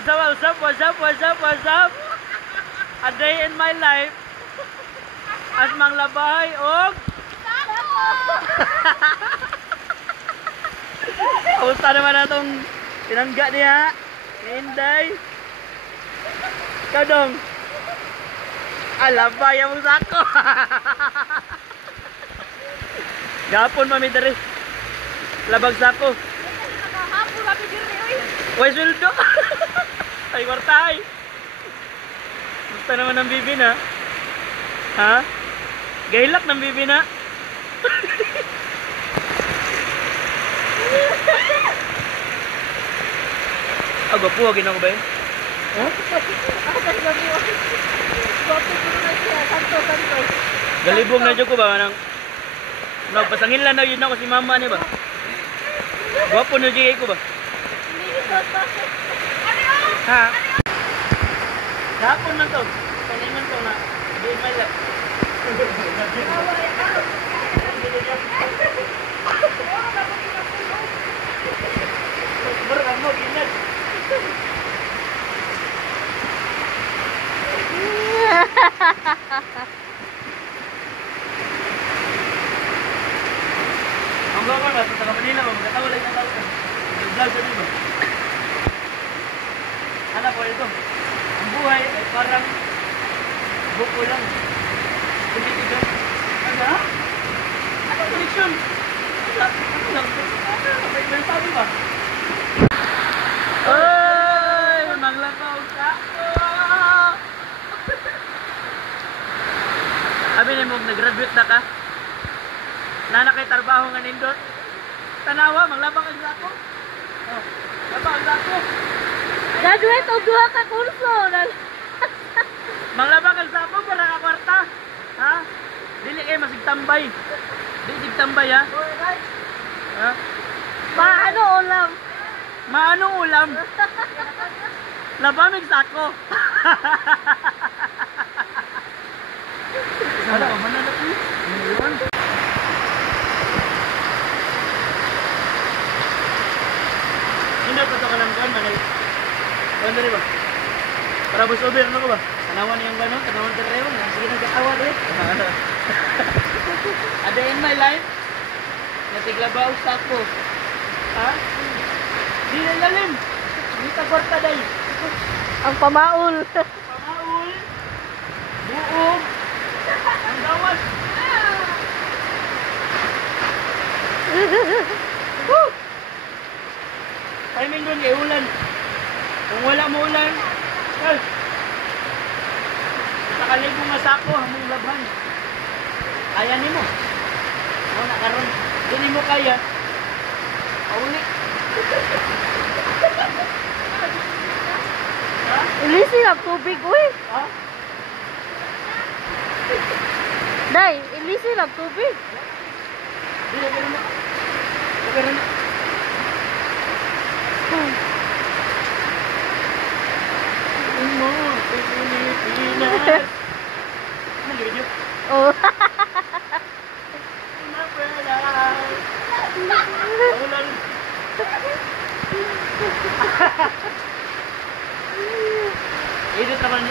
what's up, what's up, what's up, what's up, what's up? A day in my life as manglabahay og Kamusta naman na itong pinangga niya? Inday. Ikaw dong. Alabay ang sako. Gapon mami dari. Labag sako. Hapon mami diri. Why sweldo? Ay wartay. Gusto naman ng bibi na. Ha? Gailak ng bibi na. Gapo agin ako ba yun? Ha? Galibong na dyan ko ba? Pasangin lang na yun ako si mama niya ba? Gwapo na dyan ko ba? Ha? Hapon man to. Paningan to na. Di may lap. Berat mo ginat. Ang gawa ka sa Manila ba? Magkatawa lang ang tao ka. Vlog sa diba? Ano po ito? Ang buhay ay parang buko lang. Hindi tigas. Ano? Ano koneksyon? Ano lang? May sabi ba? Oy! Maglakaw ka! Sabi niyo mo, nag-graduate na ka? Nana kay trabaho nga nindot? Tanawa, maglabang ang lako? Oh, labang ang lako? Graduate o duha ka kurso. Maglabang ang lako para ka kwarta? Ha? Dili kayo masigtambay. Dili sigtambay ha? Ha? Paano ulam? Maanong ulam? Labamig sako. Ano? Mananap niyo? Ano? Hindi pa ito ka lang kan, manay. Ano rin ba? Para bus over, ano ko ba? Tanawan niyang gano'n, tanawan ka rin. Sige nang katawa rin. A day in my life, natiglabaw sako. Ha? Di na lalim. Hindi ka kwarta day. Ang pamaul. Pamaul. Buog. Ang gawas. Timing doon kay ulan. Kung wala mo ulan, sa kalibong nga sako, hamong labhan. Kaya ni mo. Mo na karon. Hindi mo kaya. Pauli. Ilisin ang tubig, uy. Ha? Day, ilisin ang tubig. Hindi, okay na. Okay na. Mo, Pilipinas. Ano yung video? Oh. Ulan. Edit naman